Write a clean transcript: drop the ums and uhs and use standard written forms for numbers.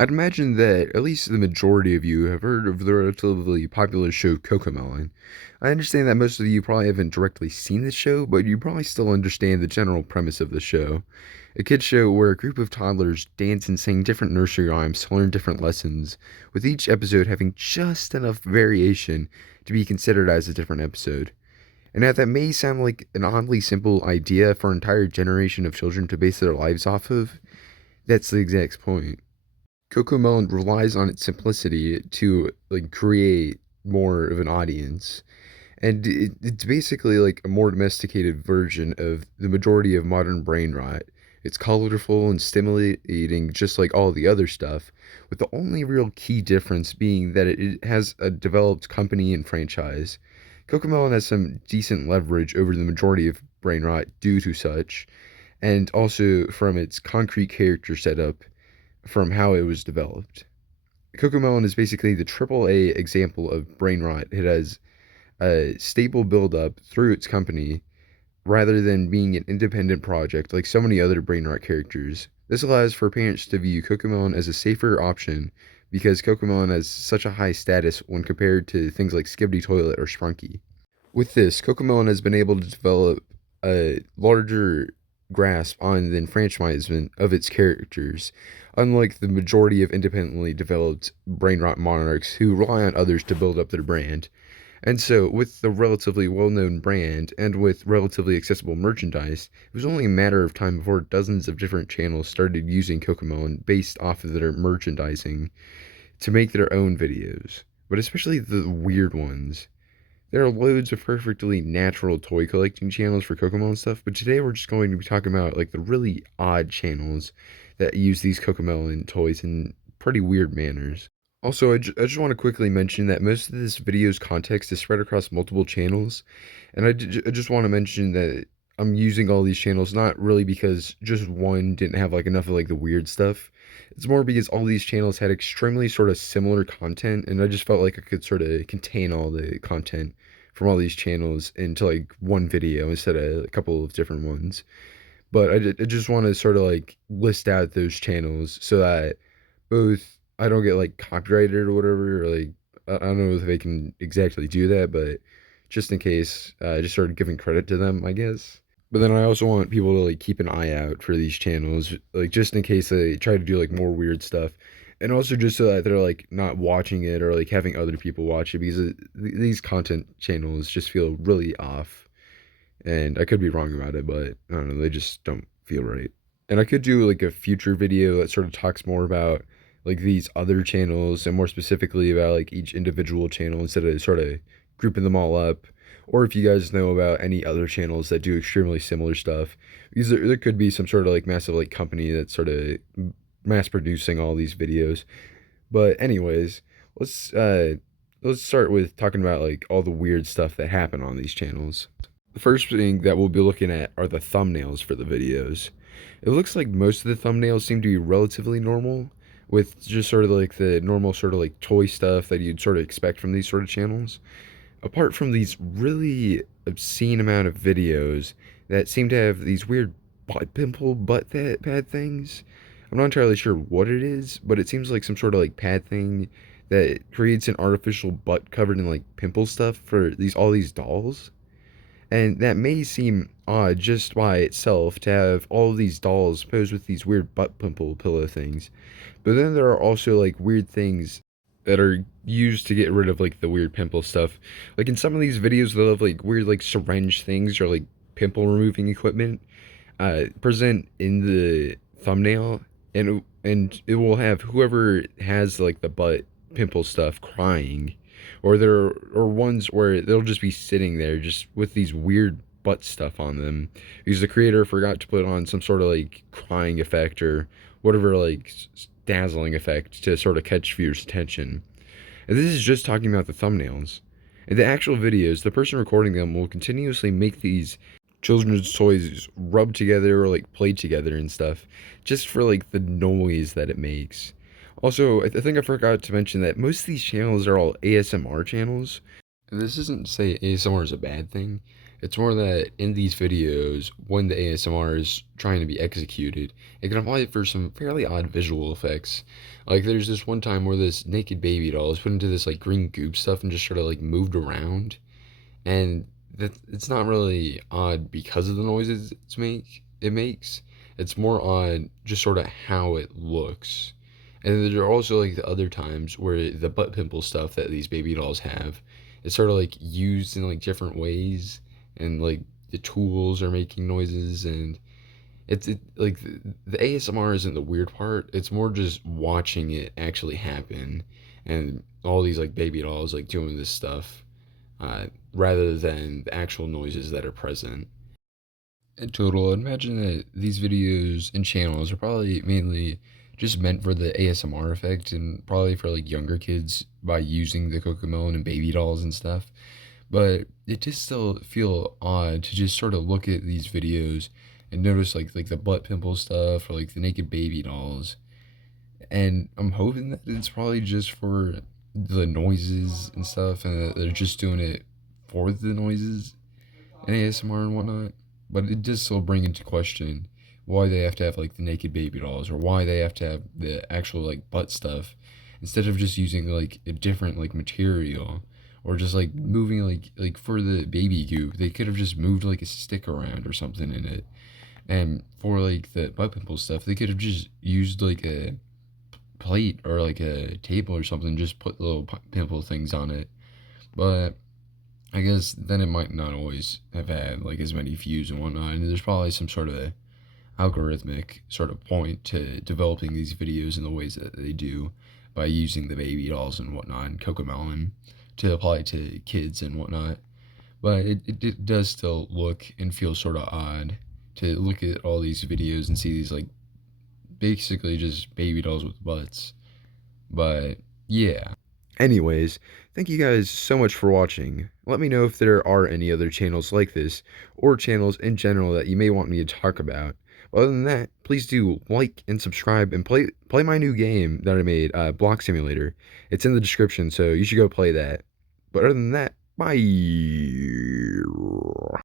I'd imagine that at least the majority of you have heard of the relatively popular show Cocomelon. I understand that most of you probably haven't directly seen the show, but you probably still understand the general premise of the show. A kids show where a group of toddlers dance and sing different nursery rhymes to learn different lessons, with each episode having just enough variation to be considered as a different episode. And now that may sound like an oddly simple idea for an entire generation of children to base their lives off of, that's the exact point. Cocomelon relies on its simplicity to like create more of an audience, and it's basically like a more domesticated version of the majority of modern brain rot. It's colorful and stimulating, just like all the other stuff, with the only real key difference being that it has a developed company and franchise. Cocomelon has some decent leverage over the majority of brain rot due to such, and also from its concrete character setup from how it was developed. Cocomelon is basically the AAA example of brain rot. It has a stable build-up through its company rather than being an independent project like so many other brain rot characters. This allows for parents to view Cocomelon as a safer option because Cocomelon has such a high status when compared to things like Skibidi Toilet or Sprunky. With this, Cocomelon has been able to develop a larger grasp on the enfranchisement of its characters, unlike the majority of independently developed brain rot monarchs who rely on others to build up their brand. And so, with the relatively well known brand and with relatively accessible merchandise, it was only a matter of time before dozens of different channels started using Cocomelon based off of their merchandising to make their own videos, but especially the weird ones. There are loads of perfectly natural toy collecting channels for Cocomelon stuff, but today we're just going to be talking about like the really odd channels that use these Cocomelon toys in pretty weird manners. Also, I just want to quickly mention that most of this video's context is spread across multiple channels, and I just want to mention that I'm using all these channels not really because just one didn't have like enough of like the weird stuff. It's more because all these channels had extremely sort of similar content, and I just felt like I could sort of contain all the content from all these channels into like one video instead of a couple of different ones. But I just want to sort of like list out those channels so that both I don't get like copyrighted or whatever, or like I don't know if they can exactly do that, but just in case, I just started giving credit to them, I guess. But then I also want people to like keep an eye out for these channels, like just in case they try to do like more weird stuff, and also just so that they're like not watching it or like having other people watch it because these content channels just feel really off. And I could be wrong about it, but I don't know, they just don't feel right. And I could do like a future video that sort of talks more about like these other channels and more specifically about like each individual channel instead of sort of grouping them all up. Or if you guys know about any other channels that do extremely similar stuff, because there could be some sort of like massive like company that's sort of mass producing all these videos. But anyways, let's uh let's start with talking about like all the weird stuff that happen on these channels. The first thing that we'll be looking at are the thumbnails for the videos. It looks like most of the thumbnails seem to be relatively normal, with just sort of like the normal sort of like toy stuff that you'd sort of expect from these sort of channels. Apart from these really obscene amount of videos that seem to have these weird butt pimple butt pad things. I'm not entirely sure what it is, but it seems like some sort of like pad thing that creates an artificial butt covered in like pimple stuff for these all these dolls. And that may seem odd just by itself to have all of these dolls posed with these weird butt pimple pillow things. But then there are also like weird things that are used to get rid of like the weird pimple stuff. Like in some of these videos they'll have like weird like syringe things or like pimple removing equipment present in the thumbnail, and it will have whoever has like the butt pimple stuff crying, or there are ones where they'll just be sitting there just with these weird butt stuff on them because the creator forgot to put on some sort of like crying effect or whatever like dazzling effect to sort of catch viewers' attention. And this is just talking about the thumbnails. In the actual videos, the person recording them will continuously make these children's toys rub together or like play together and stuff just for like the noise that it makes. Also, I think I forgot to mention that most of these channels are all ASMR channels. And this isn't to say ASMR is a bad thing. It's more that in these videos, when the ASMR is trying to be executed, it can apply for some fairly odd visual effects. Like there's this one time where this naked baby doll is put into this like green goop stuff and just sort of like moved around, and that it's not really odd because of the noises it makes. It's more odd just sort of how it looks. And there are also like the other times where the butt pimple stuff that these baby dolls have is sort of like used in like different ways, and like the tools are making noises, and like the ASMR isn't the weird part. It's more just watching it actually happen, and all these like baby dolls like doing this stuff, uh, rather than the actual noises that are present. In total, I'd imagine that these videos and channels are probably mainly just meant for the ASMR effect and probably for like younger kids by using the Cocomelon and baby dolls and stuff. But it just still feel odd to just sort of look at these videos and notice like the butt pimple stuff or like the naked baby dolls. And I'm hoping that it's probably just for the noises and stuff, and that they're just doing it for the noises and ASMR and whatnot. But it does still bring into question why they have to have like the naked baby dolls, or why they have to have the actual like butt stuff instead of just using like a different like material, or just like moving like for the baby goop they could have just moved like a stick around or something in it. And for like the butt pimple stuff they could have just used like a plate or like a table or something, just put little pimple things on it. But I guess then it might not always have had like as many views and whatnot. And there's probably some sort of algorithmic sort of point to developing these videos in the ways that they do by using the baby dolls and whatnot and Cocomelon to apply to kids and whatnot. But it does still look and feel sort of odd to look at all these videos and see these like basically just baby dolls with butts. But yeah. Anyways, thank you guys so much for watching. Let me know if there are any other channels like this, or channels in general that you may want me to talk about. Other than that, please do like and subscribe and play my new game that I made, Block Simulator. It's in the description, so you should go play that. But other than that, bye.